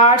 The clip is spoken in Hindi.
8